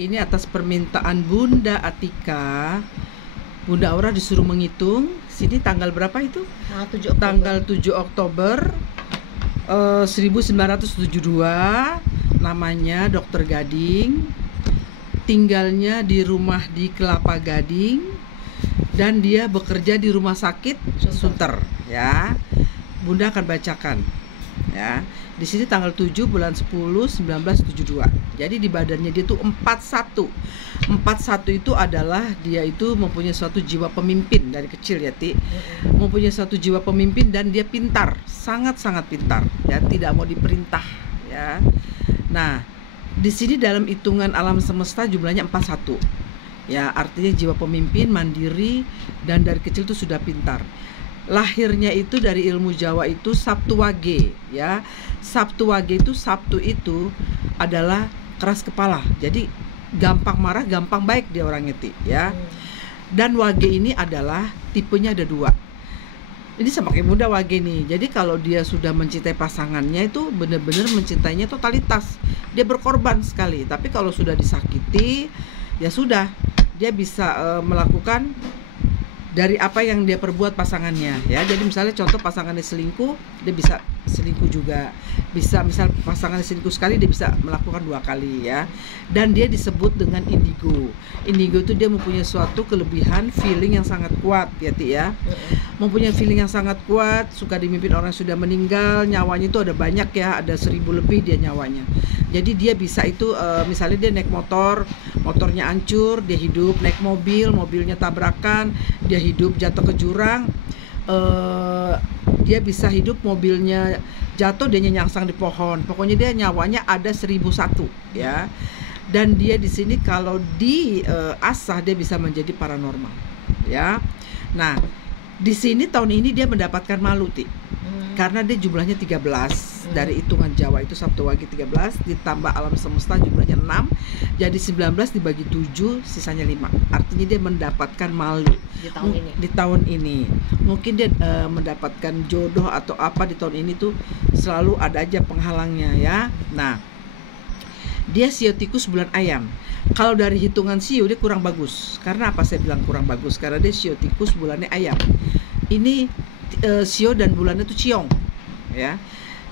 ini atas permintaan Bunda Atika. Bunda Aura disuruh menghitung. Sini tanggal berapa itu? Tanggal 7 Oktober 1972. Namanya Dr. Gading. Tinggalnya di rumah di Kelapa Gading. Dan dia bekerja di rumah sakit Sunter, ya. Bunda akan bacakan, ya. Di sini tanggal 7 bulan 10 1972. Jadi di badannya dia tuh 41. 41 itu adalah dia itu mempunyai suatu jiwa pemimpin dari kecil, ya, Ti. Mempunyai suatu jiwa pemimpin dan dia pintar, sangat-sangat pintar, ya, tidak mau diperintah, ya. Nah, di sini dalam hitungan alam semesta jumlahnya 41. Ya, artinya jiwa pemimpin, mandiri, dan dari kecil itu sudah pintar. Lahirnya itu dari ilmu Jawa itu Sabtu Wage, ya. Sabtu Wage itu, Sabtu itu adalah keras kepala. Jadi gampang marah, gampang baik dia orangnya, ya. Dan Wage ini adalah tipenya ada 2. Ini sama kayak Bunda Wage nih. Jadi kalau dia sudah mencintai pasangannya itu benar-benar mencintainya totalitas. Dia berkorban sekali. Tapi kalau sudah disakiti, ya sudah, dia bisa melakukan dari apa yang dia perbuat pasangannya, ya. Jadi misalnya contoh pasangannya selingkuh, dia bisa selingkuh juga. Bisa misal pasangannya selingkuh sekali, dia bisa melakukan 2 kali, ya. Dan dia disebut dengan indigo. Indigo itu dia mempunyai suatu kelebihan feeling yang sangat kuat, ya, Ti, ya. Mempunyai feeling yang sangat kuat, suka dimimpin orang yang sudah meninggal, nyawanya itu ada banyak, ya, ada 1000 lebih dia nyawanya. Jadi dia bisa itu misalnya dia naik motor, motornya hancur, dia hidup, naik mobil, mobilnya tabrakan, dia hidup jatuh ke jurang, dia bisa hidup mobilnya jatuh, dia nyangsang di pohon. Pokoknya dia nyawanya ada 1001, ya. Dan dia di sini kalau di asah dia bisa menjadi paranormal, ya. Nah, di sini tahun ini dia mendapatkan malu, Ti. Karena dia jumlahnya 13. Dari hitungan Jawa itu Sabtu Wage 13 ditambah alam semesta jumlahnya 6. Jadi 19 dibagi 7 sisanya 5. Artinya dia mendapatkan malu di tahun ini. Mungkin dia mendapatkan jodoh atau apa di tahun ini tuh selalu ada aja penghalangnya, ya. Nah, dia sio tikus bulan ayam. Kalau dari hitungan sio dia kurang bagus. Karena apa saya bilang kurang bagus? Karena dia sio tikus bulannya ayam. Ini sio dan bulannya itu ciong, ya.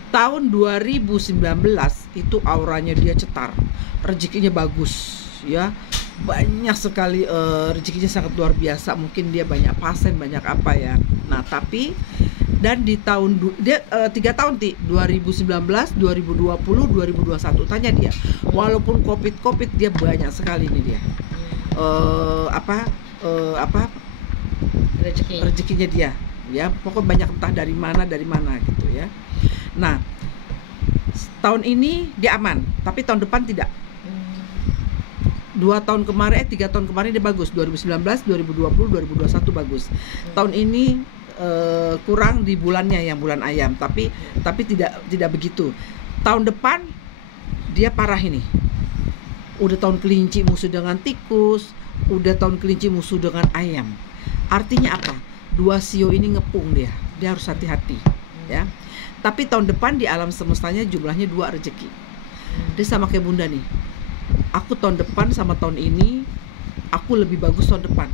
Tahun 2019 itu auranya dia cetar, rezekinya bagus, ya. Banyak sekali rezekinya sangat luar biasa. Mungkin dia banyak pasien, banyak apa, ya. Nah, tapi dan di tahun dia 3 tahun, Ti, 2019, 2020, 2021. Tanya dia. Walaupun Covid dia banyak sekali ini dia. Rezekinya dia, ya. Pokoknya banyak entah dari mana gitu, ya. Nah, tahun ini dia aman, tapi tahun depan tidak. 3 tahun kemarin dia bagus, 2019, 2020, 2021 bagus. Tahun ini kurang di bulannya yang bulan ayam, tapi tidak begitu. Tahun depan dia parah ini. Udah tahun kelinci musuh dengan tikus, udah tahun kelinci musuh dengan ayam. Artinya apa? 2 sio ini ngepung dia harus hati-hati, ya. Tapi tahun depan di alam semestanya jumlahnya 2 rezeki. Dia sama kayak Bunda nih. Aku tahun depan sama tahun ini aku lebih bagus tahun depan.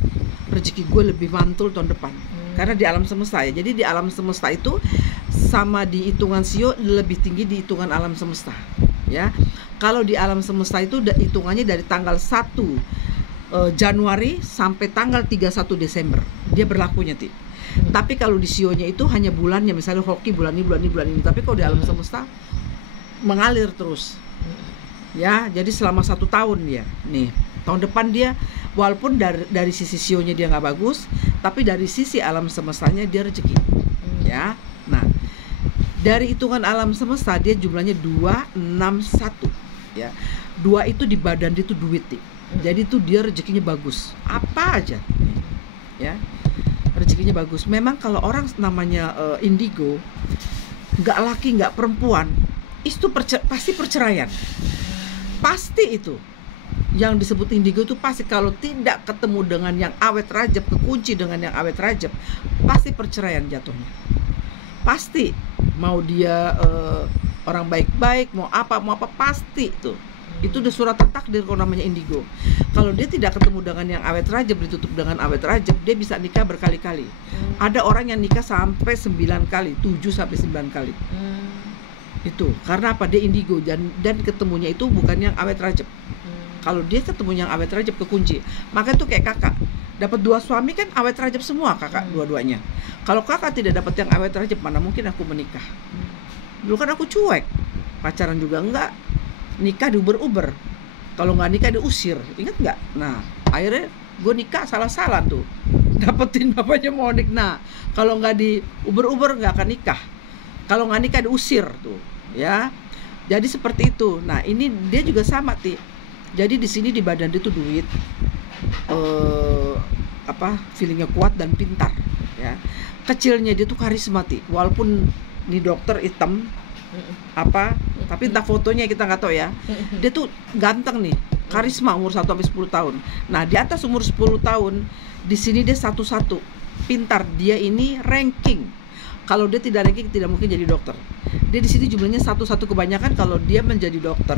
Rezeki gue lebih mantul tahun depan. Karena di alam semesta, ya. Jadi di alam semesta itu sama di hitungan sio lebih tinggi di hitungan alam semesta, ya. Kalau di alam semesta itu hitungannya dari tanggal 1 Januari sampai tanggal 31 Desember. Dia berlakunya, Ti. Tapi kalau di sionya itu hanya bulannya, misalnya hoki bulan ini. Tapi kalau di alam semesta mengalir terus, ya. Jadi selama 1 tahun dia. Nih, tahun depan dia walaupun dari sisi sionya dia nggak bagus, tapi dari sisi alam semestanya dia rezeki, ya. Nah, dari hitungan alam semesta dia jumlahnya 261, ya. 2 itu di badan dia itu duit, Ti. Jadi itu dia rezekinya bagus. Apa aja, ya. Rezekinya bagus. Memang kalau orang namanya indigo, nggak laki nggak perempuan, itu pasti perceraian. Pasti itu. Yang disebut indigo itu pasti kalau tidak ketemu dengan yang awet rajab, kekunci dengan yang awet rajab, pasti perceraian jatuhnya. Pasti. Mau dia orang baik-baik, mau apa pasti itu. Itu udah suratan takdir kalau namanya indigo. Kalau dia tidak ketemu dengan yang awet rajab, ditutup dengan awet rajab, dia bisa nikah berkali-kali. Ada orang yang nikah sampai 9 kali, 7 sampai 9 kali. Itu karena apa? Dia indigo dan ketemunya itu bukan yang awet rajab. Kalau dia ketemu yang awet rajab kekunci. Maka itu kayak kakak dapat 2 suami kan awet rajab semua kakak dua-duanya. Kalau kakak tidak dapat yang awet rajab, mana mungkin aku menikah. Dulu kan aku cuek, pacaran juga enggak, nikah diuber-uber. Kalau nggak nikah diusir, ingat nggak? Nah akhirnya gue nikah salah-salah tuh, dapetin bapaknya mau nikah. Nah kalau nggak diuber-uber nggak akan nikah. Kalau nggak nikah diusir tuh, ya. Jadi seperti itu. Nah ini dia juga sama Jadi di sini di badan dia tuh duit, feelingnya kuat dan pintar, ya. Kecilnya dia tuh karismatik, walaupun di dokter hitam, tapi entah fotonya kita nggak tahu ya. Dia tuh ganteng nih, karisma umur 1 sampai 10 tahun. Nah di atas umur 10 tahun, di sini dia satu-satu, pintar. Dia ini ranking. Kalau dia tidak ranking tidak mungkin jadi dokter. Dia di sini jumlahnya satu-satu, kebanyakan kalau dia menjadi dokter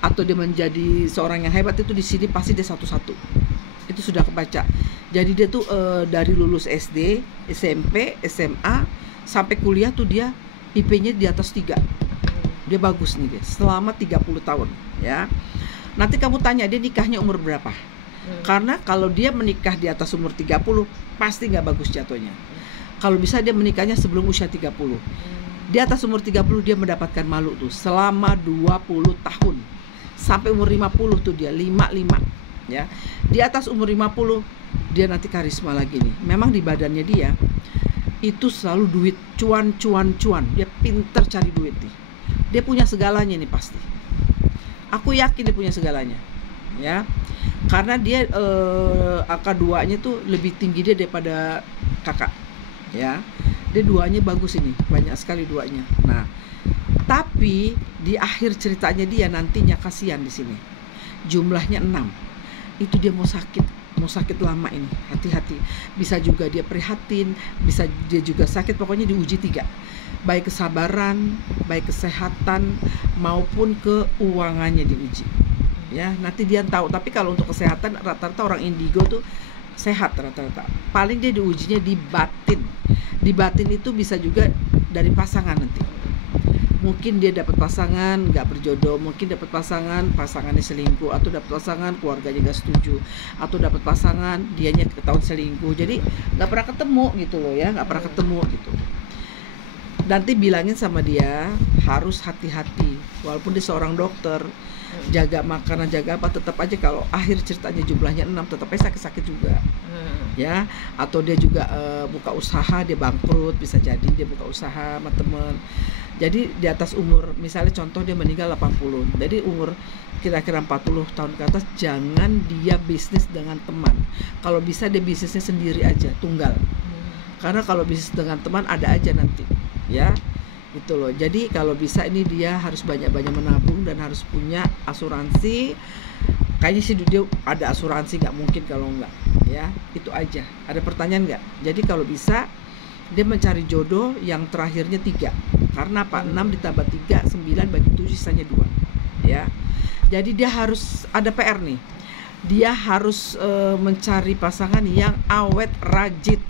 atau dia menjadi seorang yang hebat itu di sini pasti dia satu-satu. Itu sudah kebaca. Jadi dia tuh dari lulus SD, SMP, SMA sampai kuliah tuh dia IP-nya di atas 3. Dia bagus nih dia selama 30 tahun, ya. Nanti kamu tanya dia nikahnya umur berapa? Karena kalau dia menikah di atas umur 30 pasti nggak bagus jatuhnya. Kalau bisa dia menikahnya sebelum usia 30. Di atas umur 30 dia mendapatkan malu tuh selama 20 tahun. Sampai umur 50 tuh dia 55, ya. Di atas umur 50 dia nanti karisma lagi nih. Memang di badannya dia itu selalu duit, cuan. Dia pinter cari duit nih. Dia punya segalanya nih pasti. Aku yakin dia punya segalanya, ya. Karena dia angka 2-nya tuh lebih tinggi dia daripada kakak, ya. Dia 2-nya bagus ini, banyak sekali 2-nya. Nah, tapi di akhir ceritanya dia nantinya kasihan di sini. Jumlahnya 6. Itu dia mau sakit lama ini, hati-hati. Bisa juga dia prihatin, bisa dia juga sakit, pokoknya diuji 3. Baik kesabaran, baik kesehatan maupun keuangannya diuji. Ya, nanti dia tahu. Tapi kalau untuk kesehatan rata-rata orang indigo tuh sehat rata-rata. Paling dia diujinya di batin. Di batin itu bisa juga dari pasangan nanti. Mungkin dia dapat pasangan nggak berjodoh, mungkin dapat pasangannya selingkuh, atau dapat pasangan keluarganya nggak setuju, atau dapat pasangan dianya ketahuan selingkuh. Jadi nggak pernah ketemu gitu loh, ya, nggak pernah ketemu gitu. Nanti bilangin sama dia harus hati-hati, walaupun dia seorang dokter, jaga makanan, jaga apa, tetap aja kalau akhir ceritanya jumlahnya 6 tetap aja sakit-sakit juga, ya. Atau dia juga buka usaha, dia bangkrut, bisa jadi dia buka usaha sama temen. Jadi di atas umur, misalnya contoh dia meninggal 80, jadi umur kira-kira 40 tahun ke atas jangan dia bisnis dengan teman. Kalau bisa dia bisnisnya sendiri aja, tunggal. Karena kalau bisnis dengan teman ada aja nanti, ya. Gitu loh. Jadi kalau bisa ini dia harus banyak-banyak menabung dan harus punya asuransi. Kayaknya sih dia ada asuransi, nggak mungkin kalau nggak, ya. Itu aja. Ada pertanyaan nggak? Jadi kalau bisa dia mencari jodoh yang terakhirnya 3. Karena apa? 6 ditambah 3 9, bagi 7 sisanya 2, ya. Jadi dia harus ada PR nih. Dia harus mencari pasangan yang awet rajit.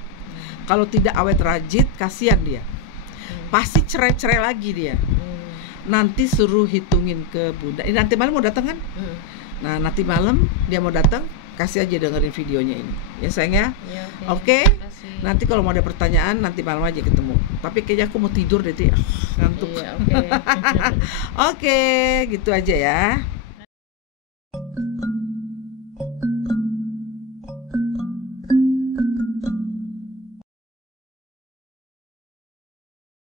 Kalau tidak awet rajit, kasihan dia. Pasti cerai lagi dia. Nanti suruh hitungin ke bunda. Ini nanti malam mau datang kan? Nah nanti malam dia mau datang, kasih aja dengerin videonya ini, ya sayangnya. Ya, Oke. Nanti kalau mau ada pertanyaan nanti malam aja ketemu. Tapi kayaknya aku mau tidur deh, ngantuk. Iya, oke. Oke, gitu aja ya.